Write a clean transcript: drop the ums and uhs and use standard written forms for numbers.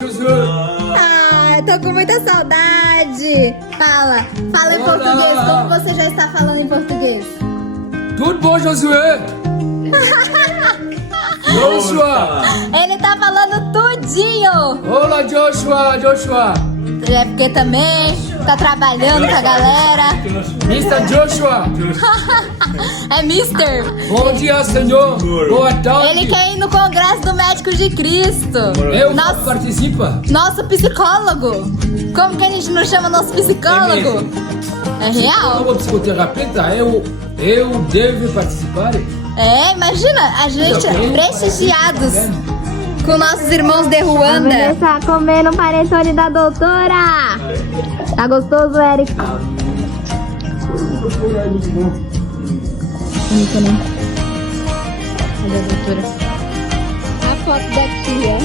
Ah, tô com muita saudade. Fala em português. Como você já está falando em português? Tudo bom, Josué? Joshua! Ele tá falando tudinho. Olá, Joshua! É porque também tá trabalhando com a galera. Mr. Joshua! É Mister. Bom dia, senhor! Boa tarde! Ele quer ir no Congresso do Médico de Cristo. Eu Nosso, participa? nosso psicólogo. Como que a gente não chama nosso psicólogo? É real? Como psicoterapeuta, eu devo participar? É, imagina, a gente Ok. prestigiados com nossos irmãos de Ruanda. Está comendo o panetone da doutora. Tá gostoso, Eric? Bonita, né? Cadê a doutora? A foto da tia.